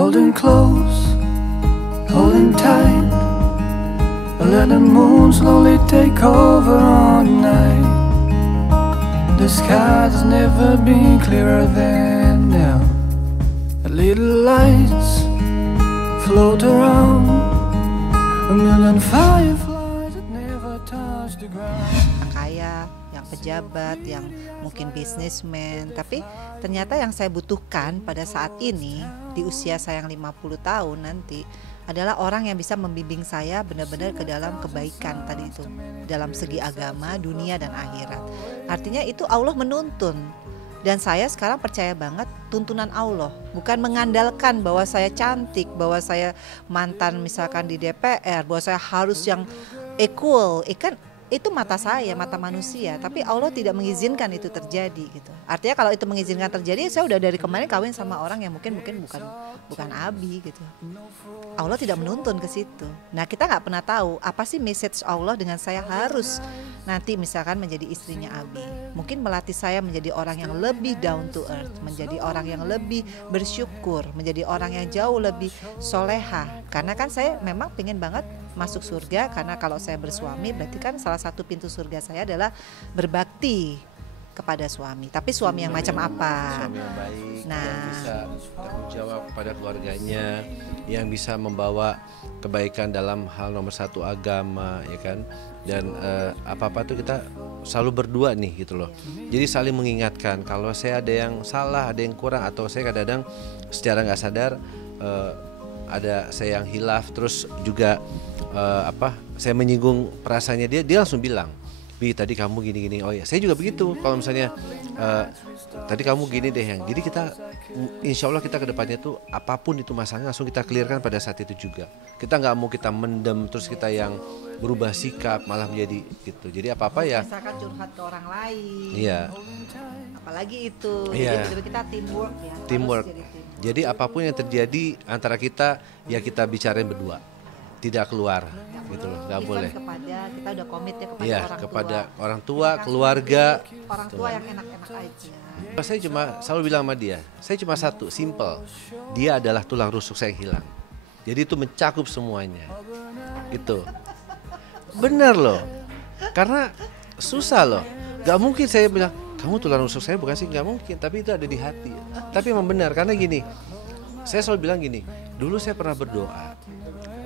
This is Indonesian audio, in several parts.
Holding close, holding tight, let the moon slowly take over on night. The sky's never been clearer than now. The little lights float around, a million fireflies that never touch the ground. Kaya, yang pejabat, yang mungkin bisnismen, tapi ternyata yang saya butuhkan pada saat ini di usia saya yang 50 tahun nanti adalah orang yang bisa membimbing saya benar-benar ke dalam kebaikan tadi itu, dalam segi agama, dunia dan akhirat. Artinya itu Allah menuntun. Dan saya sekarang percaya banget tuntunan Allah, bukan mengandalkan bahwa saya cantik, bahwa saya mantan misalkan di DPR, bahwa saya harus yang equal, kan itu mata saya, mata manusia, tapi Allah tidak mengizinkan itu terjadi gitu. Artinya kalau itu mengizinkan terjadi, saya udah dari kemarin kawin sama orang yang mungkin bukan Abi gitu. Allah tidak menuntun ke situ. Nah, kita nggak pernah tahu apa sih message Allah dengan saya harus nanti misalkan menjadi istrinya Abi. Mungkin melatih saya menjadi orang yang lebih down to earth, menjadi orang yang lebih bersyukur, menjadi orang yang jauh lebih soleha. Karena kan saya memang pengen banget masuk surga, karena kalau saya bersuami berarti kan salah satu pintu surga saya adalah berbakti kepada suami. Tapi suami yang macam apa? Suami yang baik, nah, yang bisa tanggung jawab pada keluarganya, yang bisa membawa kebaikan dalam hal nomor satu agama, ya kan? Dan apa-apa tuh kita selalu berdua nih gitu loh. Jadi saling mengingatkan kalau saya ada yang salah, ada yang kurang, atau saya kadang-kadang secara nggak sadar ada saya yang hilaf, terus juga saya menyinggung perasaannya dia langsung bilang, Bi tadi kamu gini-gini. Oh ya, saya juga begitu. Kalau misalnya tadi kamu gini deh yang. Jadi kita insya Allah kita kedepannya tuh apapun itu masalahnya langsung kita clearkan pada saat itu juga. Kita nggak mau kita mendem terus kita yang berubah sikap malah menjadi gitu. Jadi apa-apa ya. Misalkan curhat ke orang lain. Iya. Apalagi itu. Iya. Jadi kita teamwork ya. Teamwork. Jadi apapun yang terjadi antara kita ya kita bicarain berdua, tidak keluar gitu loh, nggak boleh. Kepada kita udah komit ya kepada ya, orang kepada tua. orang tua, keluarga. Orang tua yang enak-enak aja. Saya cuma selalu bilang sama dia, saya cuma satu, simple. Dia adalah tulang rusuk saya yang hilang. Jadi itu mencakup semuanya. Itu benar loh, karena susah loh. Gak mungkin saya bilang kamu tulang rusuk saya, bukan sih, nggak mungkin, tapi itu ada di hati. Tapi emang benar, karena gini, saya selalu bilang gini, dulu saya pernah berdoa,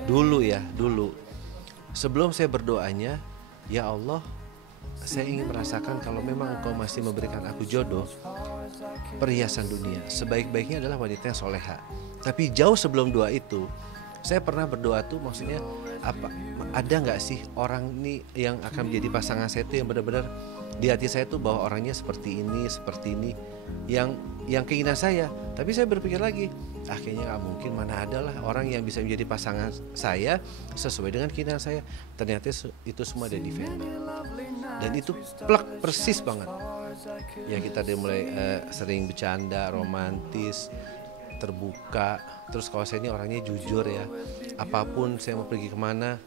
dulu sebelum saya berdoanya, ya Allah, saya ingin merasakan kalau memang Engkau masih memberikan aku jodoh, perhiasan dunia, sebaik-baiknya adalah wanita yang soleha. Tapi jauh sebelum doa itu, saya pernah berdoa tuh maksudnya apa? Ada nggak sih orang ini yang akan menjadi pasangan saya itu yang benar-benar di hati saya tuh bahwa orangnya seperti ini, yang keinginan saya. Tapi saya berpikir lagi, kayaknya nggak mungkin, mana ada lah orang yang bisa menjadi pasangan saya sesuai dengan keinginan saya. Ternyata itu semua ada di Feni, dan itu plek persis banget. Ya kita dia mulai sering bercanda, romantis, terbuka. Terus kalau saya ini orangnya jujur ya, apapun saya mau pergi kemana,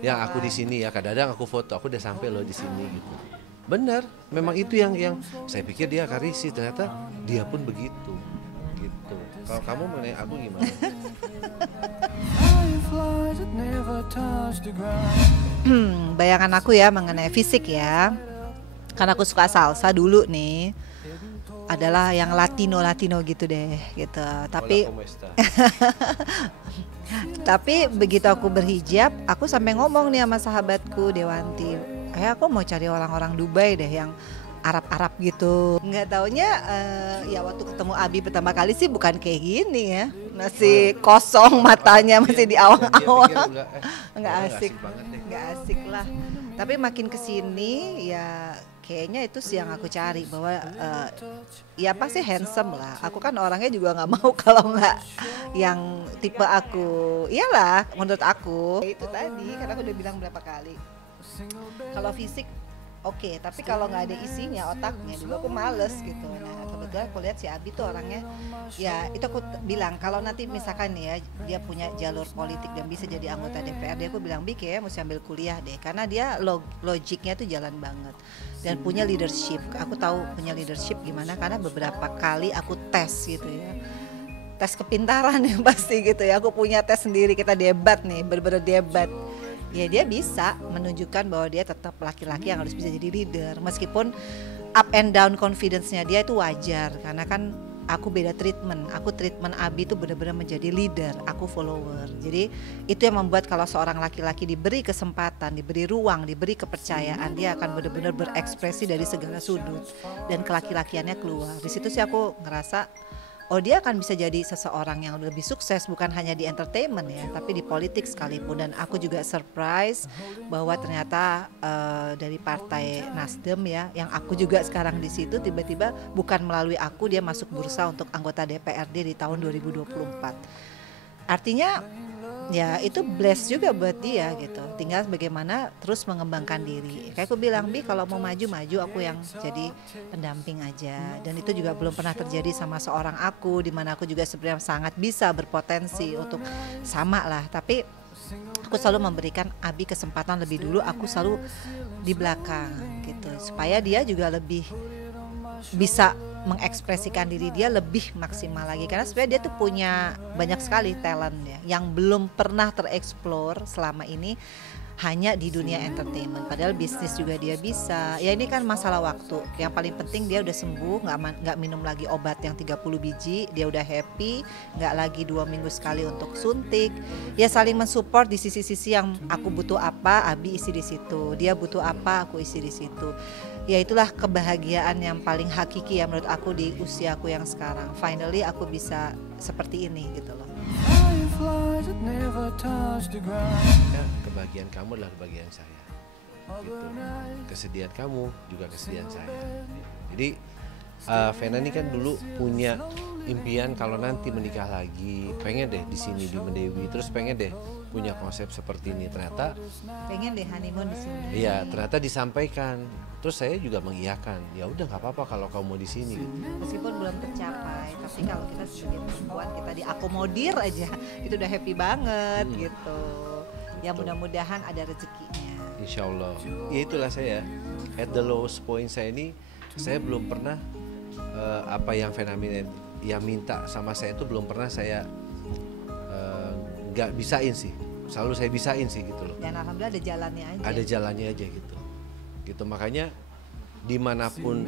yang aku di sini ya, kadang-kadang aku foto, aku udah sampai loh di sini gitu. Benar, memang itu yang saya pikir dia akan risih, ternyata dia pun begitu gitu. Kalau kamu mengenai aku gimana? Bayangan aku ya mengenai fisik ya, karena aku suka salsa dulu nih, adalah yang Latino gitu deh gitu. Tapi begitu aku berhijab, aku sampai ngomong nih sama sahabatku Dewanti, aku mau cari orang-orang Dubai deh yang Arab gitu. Nggak taunya ya waktu ketemu Abi pertama kali sih bukan kayak gini ya, masih kosong matanya, masih di awang-awang, nggak asik lah. Tapi makin kesini ya kayaknya itu sih yang aku cari, bahwa ya pasti handsome lah. Aku kan orangnya juga nggak mau kalau nggak yang tipe aku. Iyalah menurut aku itu tadi, karena aku udah bilang berapa kali. Kalau fisik oke, tapi kalau nggak ada isinya, otaknya, dulu aku males gitu. Nah kebetulan aku lihat si Abi tuh orangnya, ya itu aku bilang kalau nanti misalkan ya dia punya jalur politik dan bisa jadi anggota DPRD, aku bilang Bi kayaknya mesti ambil kuliah deh, karena dia logiknya tuh jalan banget dan punya leadership. Aku tahu punya leadership gimana karena beberapa kali aku tes gitu ya. tes kepintaran yang pasti gitu ya. Aku punya tes sendiri, kita debat nih, bener-bener debat. Ya dia bisa menunjukkan bahwa dia tetap laki-laki yang harus bisa jadi leader. Meskipun up and down confidence-nya dia itu wajar, karena kan aku beda treatment. Aku treatment Abi itu benar-benar menjadi leader, aku follower. Jadi itu yang membuat kalau seorang laki-laki diberi kesempatan, diberi ruang, diberi kepercayaan, dia akan benar-benar berekspresi dari segala sudut dan kelaki-lakiannya keluar. Di situ sih aku ngerasa oh dia akan bisa jadi seseorang yang lebih sukses, bukan hanya di entertainment ya, tapi di politik sekalipun. Dan aku juga surprise bahwa ternyata dari partai Nasdem ya, yang aku juga sekarang di situ, tiba-tiba bukan melalui aku dia masuk bursa untuk anggota DPRD di tahun 2024. Artinya ya itu bless juga buat dia gitu. Tinggal bagaimana terus mengembangkan diri. Kayak aku bilang, Bi kalau mau maju aku yang jadi pendamping aja. Dan itu juga belum pernah terjadi sama seorang aku, dimana aku juga sebenarnya sangat bisa berpotensi untuk sama lah. Tapi aku selalu memberikan Abi kesempatan lebih dulu, aku selalu di belakang gitu, supaya dia juga lebih bisa mengekspresikan diri dia lebih maksimal lagi, karena sebenarnya dia tuh punya banyak sekali talent ya yang belum pernah tereksplor selama ini hanya di dunia entertainment. Padahal bisnis juga dia bisa. Ya ini kan masalah waktu. Yang paling penting dia udah sembuh, nggak minum lagi obat yang 30 biji, dia udah happy, nggak lagi 2 minggu sekali untuk suntik. Ya saling mensupport di sisi-sisi yang aku butuh apa, Abi isi di situ. Dia butuh apa, aku isi di situ. Ya itulah kebahagiaan yang paling hakiki ya menurut aku di usia aku yang sekarang. Finally aku bisa seperti ini gitu loh. Ya, kebahagiaan kamu adalah kebahagiaan saya. Gitu. Kesedihan kamu juga kesedihan saya. Jadi Vena ini kan dulu punya impian kalau nanti menikah lagi, pengen deh di sini di Mendewi, terus pengen deh punya konsep seperti ini. Ternyata pengen deh honeymoon di sini. Iya, ternyata disampaikan. Terus saya juga mengiyakan. Ya udah nggak apa-apa kalau kamu mau di sini. Meskipun belum tercapai, tapi kalau kita sebagai perempuan kita diakomodir aja, itu udah happy banget gitu. Ya mudah-mudahan ada rezekinya. Insya Allah. Ya itulah saya. At the lowest point saya ini, saya belum pernah apa yang fenomena yang minta sama saya itu belum pernah saya nggak bisain sih. Selalu saya bisain sih gitu loh. Dan alhamdulillah ada jalannya aja. Ada jalannya aja gitu. Gitu makanya dimanapun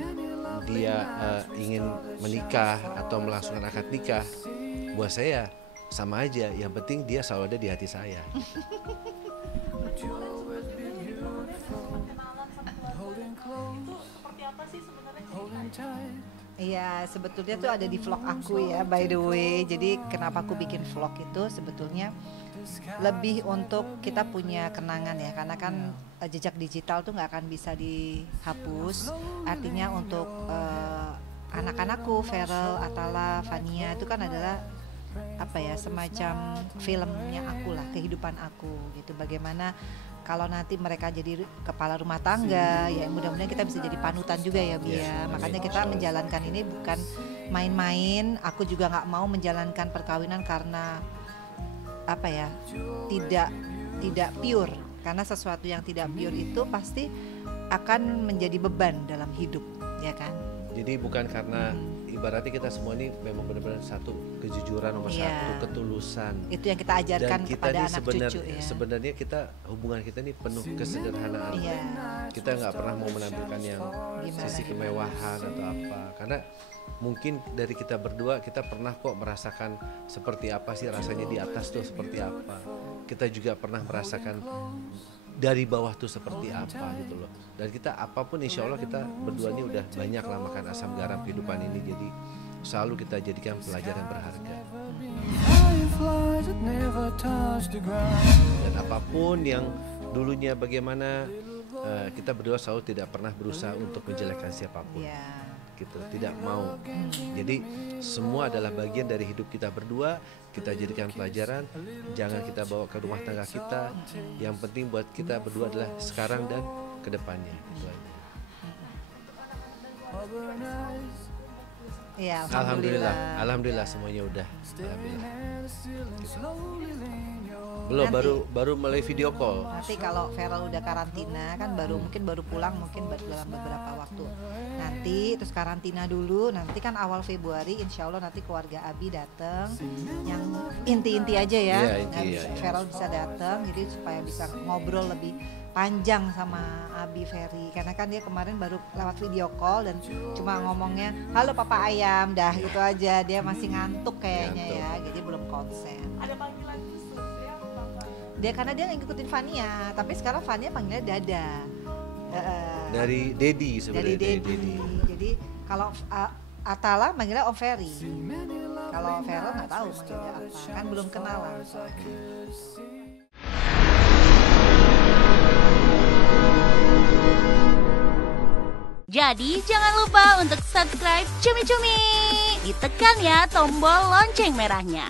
dia ingin menikah atau melangsungkan akad nikah, buat saya sama aja. Yang penting dia selalu ada di hati saya. Iya, sebetulnya tuh ada di vlog aku ya, by the way. Jadi kenapa aku bikin vlog itu sebetulnya lebih untuk kita punya kenangan ya, karena kan jejak digital tuh nggak akan bisa dihapus. Artinya untuk anak-anakku, Feral, Atala, Fania itu kan adalah apa ya, semacam filmnya aku lah, kehidupan aku gitu. Bagaimana kalau nanti mereka jadi kepala rumah tangga, ya mudah-mudahan kita bisa jadi panutan juga ya Bia. Makanya kita menjalankan ini bukan main-main. Aku juga nggak mau menjalankan perkawinan karena apa ya, tidak pure. Karena sesuatu yang tidak pure itu pasti akan menjadi beban dalam hidup, ya kan? Jadi bukan karena ibaratnya kita semua ini memang benar-benar satu kejujuran nomor satu, ketulusan. Itu yang kita ajarkan dan kita kepada anak cucu ya. Sebenarnya kita hubungan kita ini penuh kesederhanaan. Kita nggak pernah mau menampilkan yang sisi kemewahan atau apa. Karena mungkin dari kita berdua kita pernah kok merasakan seperti apa sih rasanya di atas tuh seperti apa. Kita juga pernah merasakan dari bawah tuh seperti apa gitu loh. Dan kita apapun insya Allah kita berdua ini udah banyak lah makan asam garam kehidupan ini. Jadi selalu kita jadikan pelajaran berharga. Dan apapun yang dulunya bagaimana, kita berdua selalu tidak pernah berusaha untuk menjelekkan siapapun. Gitu, tidak mau. Jadi semua adalah bagian dari hidup kita berdua. Kita jadikan pelajaran, jangan kita bawa ke rumah tangga kita. Yang penting buat kita berdua adalah sekarang dan kedepannya. Itu aja. Iya, Alhamdulillah semuanya udah. Alhamdulillah. Belum, Nanti. baru mulai video call. Nanti kalau Feral udah karantina kan mungkin baru pulang mungkin dalam beberapa waktu. Nanti terus karantina dulu, nanti kan awal Februari insya Allah nanti keluarga Abi datang. Yang inti-inti aja ya. Iya, inti, Abi, iya. Feral bisa datang jadi supaya bisa ngobrol lebih panjang sama Abi Ferry karena kan dia kemarin baru lewat video call dan cuma ngomongnya halo papa ayam dah gitu aja, dia masih ngantuk kayaknya ya, jadi belum konsen. Ada panggilan khusus ya Bapak? Dia karena dia ngikutin Fania, tapi sekarang Fania panggilnya Dada. Dari Dedi Dari sebenarnya. Dedi. Jadi kalau Atala manggilnya Om Ferry. Kalau Vero nggak tahu manggilnya apa, kan belum kenalan soalnya. Jadi jangan lupa untuk subscribe Cumi Cumi. Ditekan ya tombol lonceng merahnya.